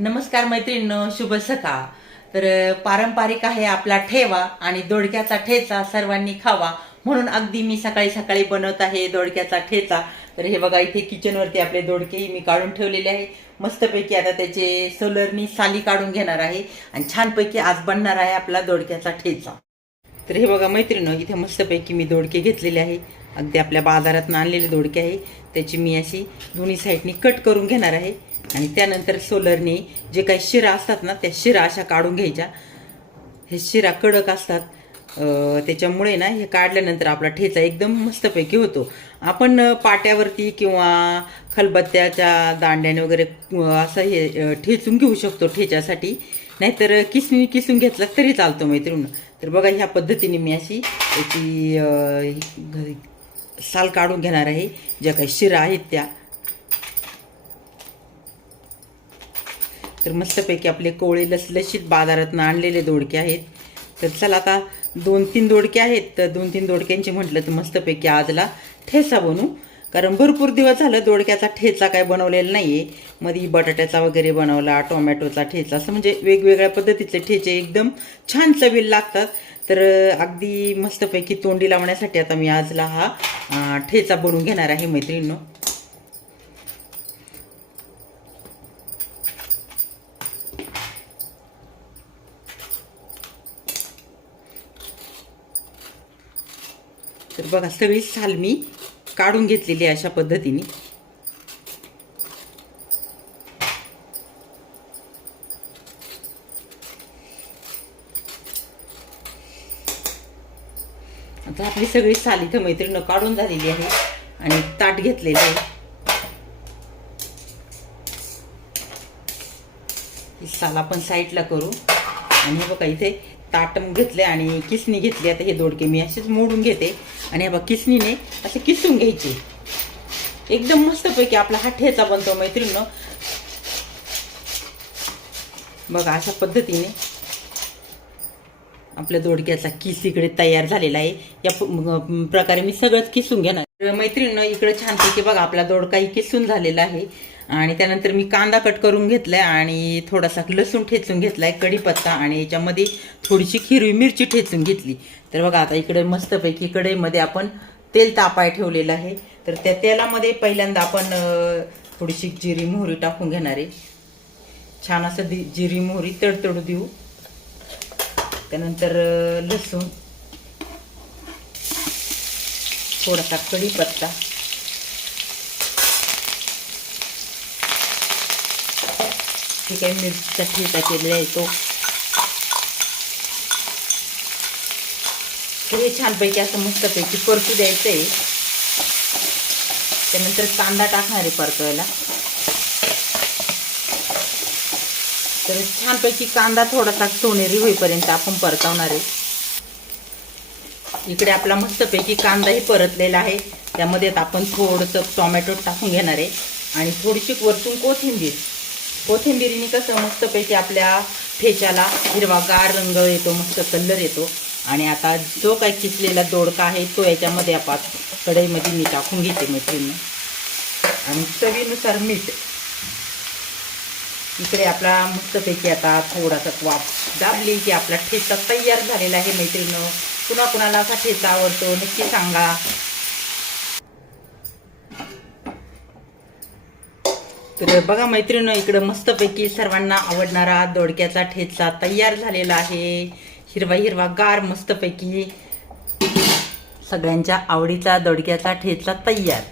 नमस्कार मैत्रिणींनो, शुभ सकाळ. तर पारंपरिक आहे आपला ठेवा आणि दोडक्याचा ठेचा सर्वांनी खावा म्हणून अगदी मी सकाळी सकाळी बनवत आहे दोडक्याचा ठेचा. तर हे बघा, इथे किचनवरती आपले दोडकेही मी काढून ठेवलेले आहे. मस्तपैकी आता त्याचे सोलरनी साली काढून घेणार आहे आणि छानपैकी आज बनणार आहे आपला दोडक्याचा ठेचा. तर हे बघा मैत्रिणींनो, इथे मस्तपैकी मी दोडके घेतलेले आहे. अगदी आपल्या बाजारात आणलेले दोडके आहे. त्याची मी अशी दोन्ही साईडनी कट करून घेणार आहे आणि त्यानंतर सोलरने जे काही शिरा असतात ना, त्या शिरा अशा काढून घ्यायच्या. हे शिरा कडक असतात, त्याच्यामुळे ना हे काढल्यानंतर आपला ठेचा एकदम मस्तपैकी होतो. आपण पाट्यावरती किंवा खलबत्त्याच्या दांड्याने वगैरे असं हे ठेचून घेऊ शकतो ठेच्यासाठी, नाहीतर किसणी किसून घेतला तरी चालतो मैत्रिणी. तर बघा, ह्या पद्धतीने मी अशी याची साल काढून घेणार आहे. ज्या काही शिरा आहेत त्या. तर मस्तपैकी आपले कोवळे लसलशीत बाजारातून आणलेले दोडके आहेत. तर चला, आता 2-3 दोडके आहेत, तर 2-3 दोडक्यांचे म्हटलं तर मस्तपैकी आजला ठेचा बनवू. कारण भरपूर दिवस झालं दोडक्याचा ठेचा काय बनवलेला नाही आहे. मध्ये बटाट्याचा वगैरे बनवला, टोमॅटोचा ठेचा, असं म्हणजे वेगवेगळ्या पद्धतीचे ठेचे एकदम छान चवीला लागतात. तर अगदी मस्तपैकी तोंडी लावण्यासाठी आता मी आजला हा ठेचा बनवून घेणार आहे मैत्रिणींनो. तर बघा, सगळी साल मी काढून घेतलेली आहे अशा पद्धतीने. आता आपली सगळी साल इथं मैत्रिणीनं काढून झालेली आहे आणि ताट घेतलेलं आहे. ही साल आपण साईडला करू आणि हे बघा, इथे ताट घेतले आणि किसणी घेतली. आता हे दोडके मी असेच मोडून घेते आणि हे बघा, किसणीने असे किसून घ्यायचे. एकदम मस्तपैकी आपला हा ठेचा बनतो मैत्रिणींनो. बघा, अशा पद्धतीने आपल्या दोडक्याचा किस इकडे तयार झालेला आहे. या प्रकारे मी सगळंच किसून घेणार मैत्रिणींनो. इकडे छानपैकी बघा, आपला दोडकाही किसून झालेला आहे आणि त्यानंतर मी कांदा कट करून घेतलाय आणि थोडासा लसूण ठेचून घेतलाय, कढीपत्ता, आणि याच्यामध्ये थोडीशी हिरवी मिरची ठेचून घेतली. तर बघा, आता इकडे मस्तपैकी कढईमध्ये आपण तेल तापाय ठेवलेलं आहे. तर त्या तेलामध्ये पहिल्यांदा आपण थोडीशी जिरी मोहरी टाकून घेणार आहे. छान असं जिरी मोहरी तडतडू देऊ. त्यानंतर लसूण, थोडासा कढीपत्ता, ठीक आहे, मिरचीचा ठेचा केलेला आहे तो. तर हे छानपैकी असं मस्तपैकी परतू द्यायचं आहे. त्यानंतर कांदा टाकणार आहे परतवायला. तर छानपैकी कांदा थोडासा सोनेरी होईपर्यंत आपण परतवणार आहे. इकडे आपला मस्तपैकी कांदाही परतलेला आहे. त्यामध्ये आपण थोडंसं टोमॅटो टाकून घेणार आहे आणि थोडीशी वरतून कोथिंबिरीने कसं मस्तपैकी आपल्या ठेच्याला हिरवागार रंग येतो, मस्त कलर येतो. आणि आता जो काही किसलेला दोडका आहे तो याच्यामध्ये आपण कढईमध्ये मी टाकून घेते मैत्रिणी. आणि चवीनुसार मीठ. इकडे आपला मस्तपैकी आता थोडासा वाफ दाबली की आपला ठेचा तयार झालेला आहे मैत्रिणी. कुणाला असा ठेचा आवडतो नक्की सांगा. तर बघा मैत्रिणी, इकडं मस्तपैकी सर्वांना आवडणारा दोडक्याचा ठेचा तयार झालेला आहे. हिरवा हिरवा गार मस्तपैकी सगळ्यांच्या आवडीचा दोडक्याचा ठेचा तयार.